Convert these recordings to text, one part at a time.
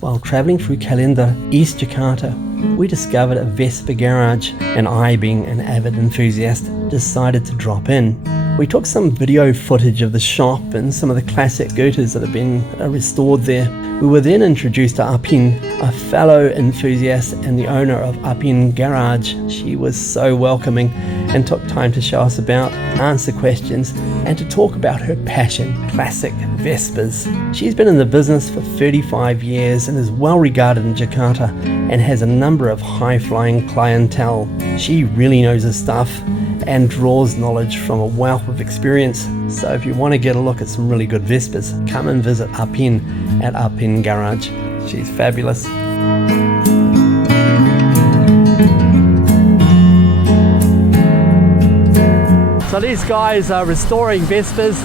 While travelling through Kalenda, East Jakarta, we discovered a Vespa garage, and I, being an avid enthusiast, decided to drop in. We took some video footage of the shop and some of the classic scooters that have been restored there. We were then introduced to Aphin, a fellow enthusiast and the owner of Aphin Garage. She was so welcoming and took time to show us about, answer questions, and to talk about her passion, classic Vespas. She's been in the business for 35 years and is well regarded in Jakarta and has a number of high-flying clientele. She really knows her stuff and draws knowledge from a wealth of experience. So if you want to get a look at some really good Vespas, come and visit Aphin at Aphin Garage. She's fabulous. So these guys are restoring Vespas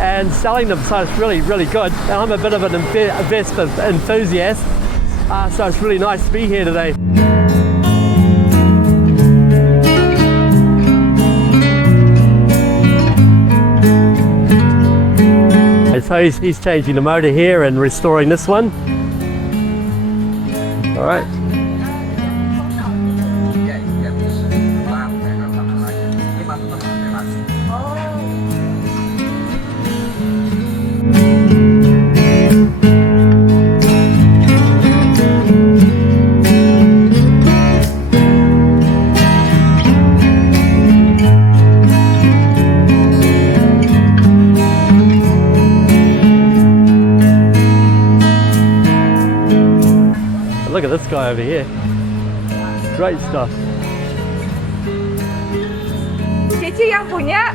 and selling them, so it's really, really good. And I'm a bit of a Vespa enthusiast, so it's really nice to be here today. So he's changing the motor here and restoring this one. All right. Look at this guy over here. Great stuff. Cici yang punya?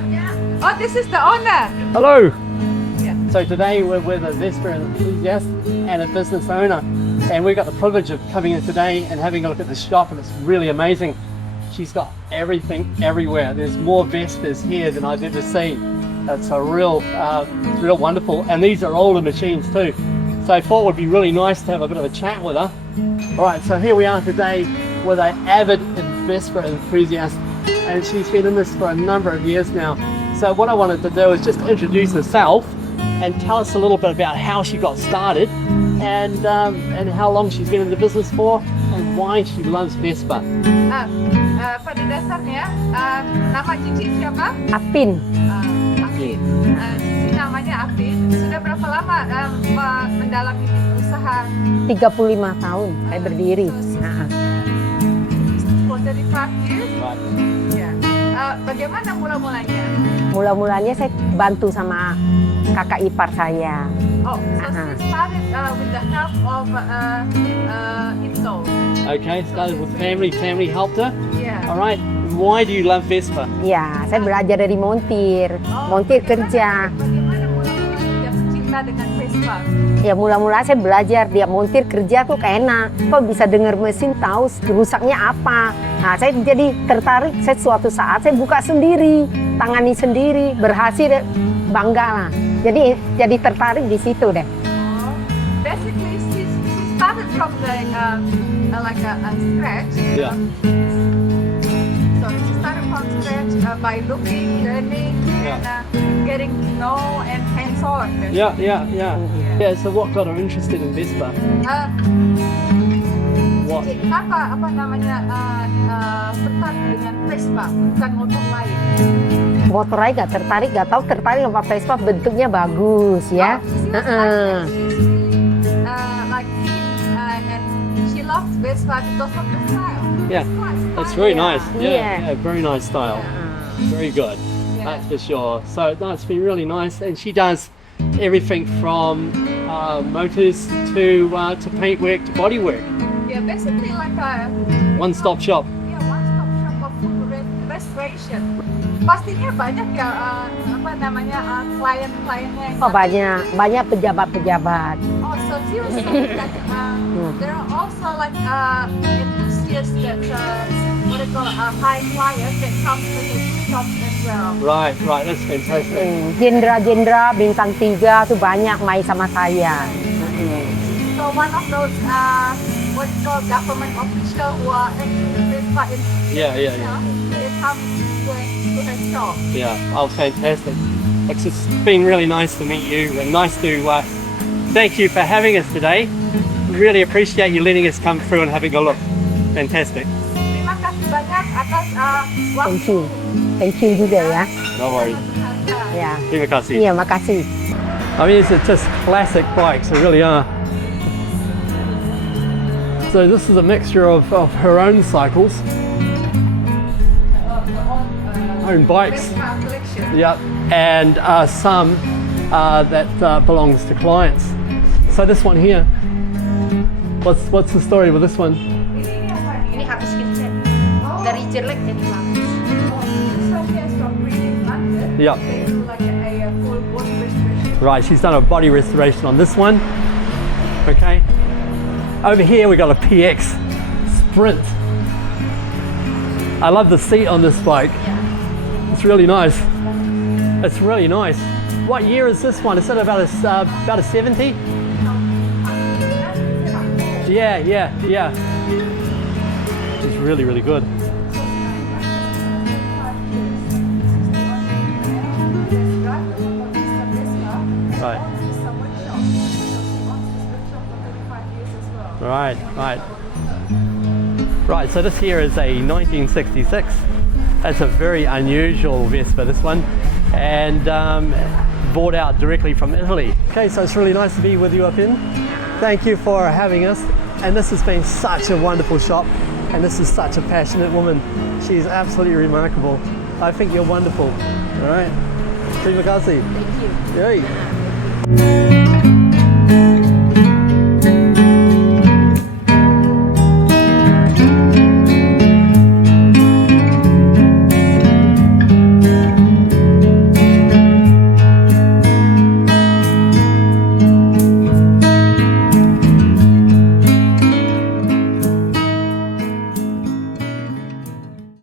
Oh, this is the owner. Hello. Yeah. So today we're with a Vespa enthusiast and a business owner, and we've got the privilege of coming in today and having a look at the shop, and it's really amazing. She's got everything everywhere. There's more Vespas here than I've ever seen. It's a real wonderful, and these are older machines too. So I thought it would be really nice to have a bit of a chat with her. Alright, so here we are today with an avid Vespa enthusiast, and she's been in this for a number of years now. So what I wanted to do is just introduce herself and tell us a little bit about how she got started and how long she's been in the business for and why she loves Vespa. Pada dasarnya, nama Cici siapa? Aphin. Aphin. Cici namanya Aphin. Sudah berapa lama mendalami usaha? 35 tahun saya berdiri. For 35 years? Right. Yeah. Bagaimana mula-mulanya? Mula-mulanya saya bantu sama kakak ipar saya. Oh, so she started with the help of in-law. Okay, started with family helped her. Yeah. Alright, why do you love Vespa? Ya, saya belajar dari montir kerja. Bagaimana mula-mula jatuh cinta dengan Vespa? Ya mula-mula saya belajar dia montir kerja tuh enak. Kok bisa dengar mesin tahu rusaknya apa. Nah saya jadi tertarik, saya suatu saat saya buka sendiri, tangani sendiri, berhasil bangga lah. Jadi tertarik di situ deh. Basically, she started from the like a scratch. Yeah. So she started from scratch by looking, learning, and getting to know and hands-on. Yeah, so what got her interested in Vespa? What? Apa namanya tertarik dengan Vespa, bukan motor lain? Motor aja gak tertarik, gak tahu tertarik sama Vespa, bentuknya bagus ya. Like and she loves Vespa because of the style. Yeah, that's very nice. Yeah, very nice style. Very good, that's for sure. So no, it's been really nice, and she does everything from motors to paintwork to bodywork. Yeah, basically like a one-stop shop. Yeah, one-stop shop of full restoration. Pastinya banyak ya klien-kliennya. Oh banyak pejabat-pejabat. Oh, so seriously, like, there are also like enthusiasts that what they call high flyers that come to the shop as well. Right, that's fantastic. Jenderal bintang 3 tuh banyak main sama saya. So one of those what you call government official who are actually Vespa enthusiasts. They come to her shop. Yeah, oh, fantastic. It's been really nice to meet you and nice to thank you for having us today. really appreciate you letting us come through and having a look. Fantastic. Terima kasih banyak atas Thank waktu. you. Thank you juga ya. No worries. Ya. Terima kasih. Iya, makasih. I mean, it's just classic bikes, they really are. So this is a mixture of her own cycles, own bikes, Collection. yeah, and some that belongs to clients. So this one here, what's the story with this one? Ini habis kecil. Dari jelek jadi bagus. This one here is from breeding London. Yeah. They do like a full body restoration. Right, she's done a body restoration on this one. Okay. Over here we got a PX Sprint. I love the seat on this bike. It's really nice. It's really nice. What year is this one? Is it about a 70? Yeah. It's really, really good. Right. Right, so this here is a 1966. That's a very unusual Vespa, this one, and bought out directly from Italy. Okay, so it's really nice to be with you, Aphin. Thank you for having us, and this has been such a wonderful shop, and this is such a passionate woman. She's absolutely remarkable. I think you're wonderful. All right. Terima kasih. Thank you. Yay.